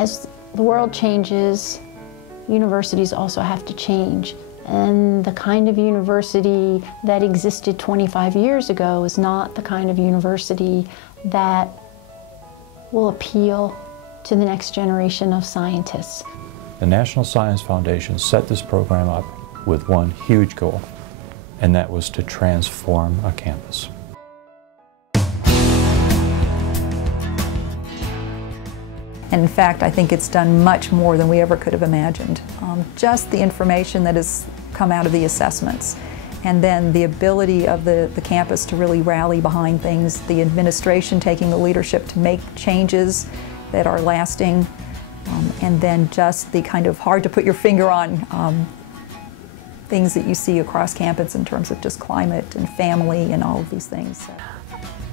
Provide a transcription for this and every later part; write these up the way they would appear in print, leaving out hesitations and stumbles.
As the world changes, universities also have to change. And the kind of university that existed 25 years ago is not the kind of university that will appeal to the next generation of scientists. The National Science Foundation set this program up with one huge goal, and that was to transform a campus. And in fact, I think it's done much more than we ever could have imagined. Just the information that has come out of the assessments, and then the ability of the campus to really rally behind things, the administration taking the leadership to make changes that are lasting, and then just the kind of hard to put your finger on things that you see across campus in terms of just climate and family and all of these things.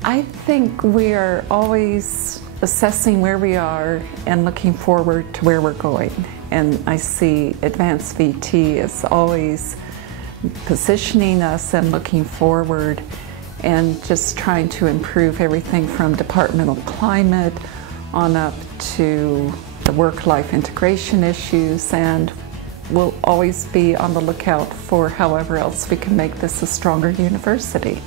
I think we are always assessing where we are and looking forward to where we're going. And I see AdvanceVT as always positioning us and looking forward and just trying to improve everything from departmental climate on up to the work-life integration issues, and we'll always be on the lookout for however else we can make this a stronger university.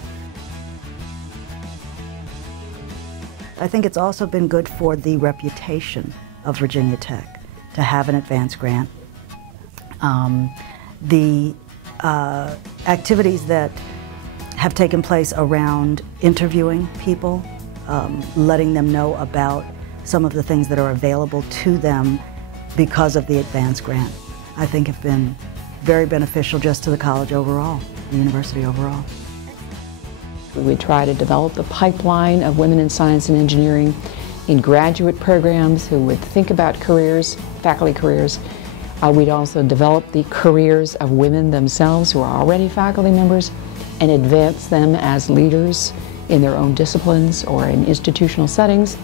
I think it's also been good for the reputation of Virginia Tech to have an advance grant. The activities that have taken place around interviewing people, letting them know about some of the things that are available to them because of the advance grant, I think have been very beneficial just to the college overall, the university overall. We try to develop the pipeline of women in science and engineering in graduate programs who would think about careers, faculty careers. We'd also develop the careers of women themselves who are already faculty members and advance them as leaders in their own disciplines or in institutional settings.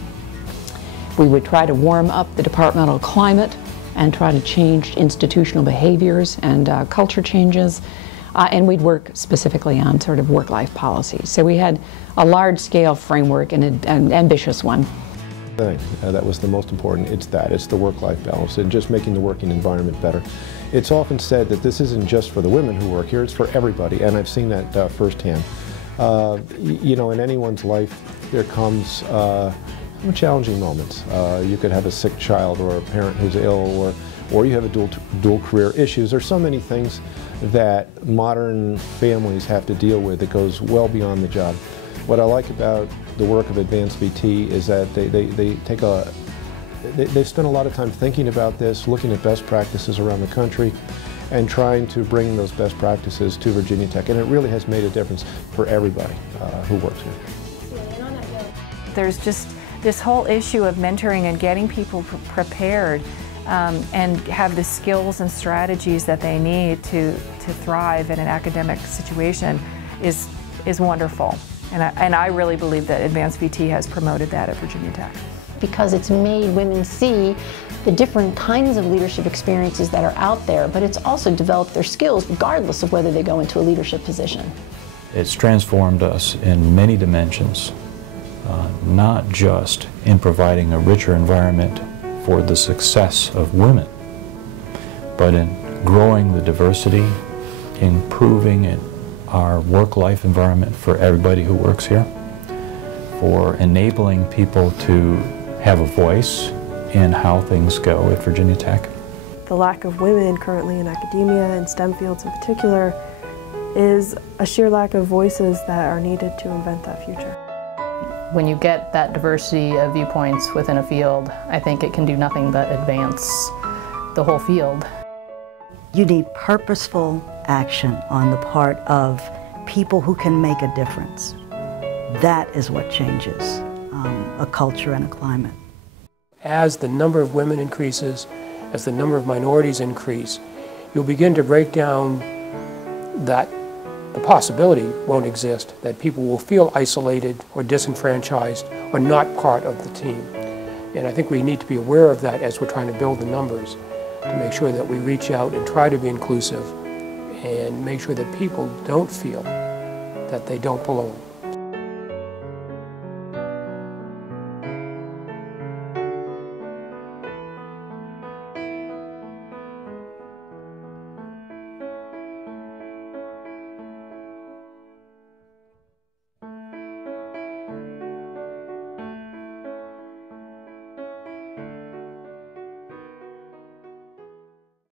We would try to warm up the departmental climate and try to change institutional behaviors and culture changes. And we'd work specifically on sort of work-life policies. So we had a large-scale framework and an ambitious one. That was the most important. It's the work-life balance and just making the working environment better. It's often said that this isn't just for the women who work here, it's for everybody, and I've seen that firsthand. You know, in anyone's life there comes challenging moments. You could have a sick child or a parent who's ill, or you have a dual career issues. There's so many things that modern families have to deal with that goes well beyond the job. What I like about the work of AdvanceVT is that they spend a lot of time thinking about this, looking at best practices around the country, and trying to bring those best practices to Virginia Tech. And it really has made a difference for everybody who works here. There's just this whole issue of mentoring and getting people prepared and have the skills and strategies that they need to thrive in an academic situation is wonderful. And I really believe that AdvanceVT has promoted that at Virginia Tech. Because it's made women see the different kinds of leadership experiences that are out there, but it's also developed their skills regardless of whether they go into a leadership position. It's transformed us in many dimensions, not just in providing a richer environment for the success of women, but in growing the diversity, improving our work-life environment for everybody who works here, for enabling people to have a voice in how things go at Virginia Tech. The lack of women currently in academia and STEM fields in particular is a sheer lack of voices that are needed to invent that future. When you get that diversity of viewpoints within a field, I think it can do nothing but advance the whole field. You need purposeful action on the part of people who can make a difference. That is what changes a culture and a climate. As the number of women increases, as the number of minorities increase, you'll begin to break down that the possibility won't exist, that people will feel isolated or disenfranchised or not part of the team. And I think we need to be aware of that as we're trying to build the numbers, to make sure that we reach out and try to be inclusive and make sure that people don't feel that they don't belong.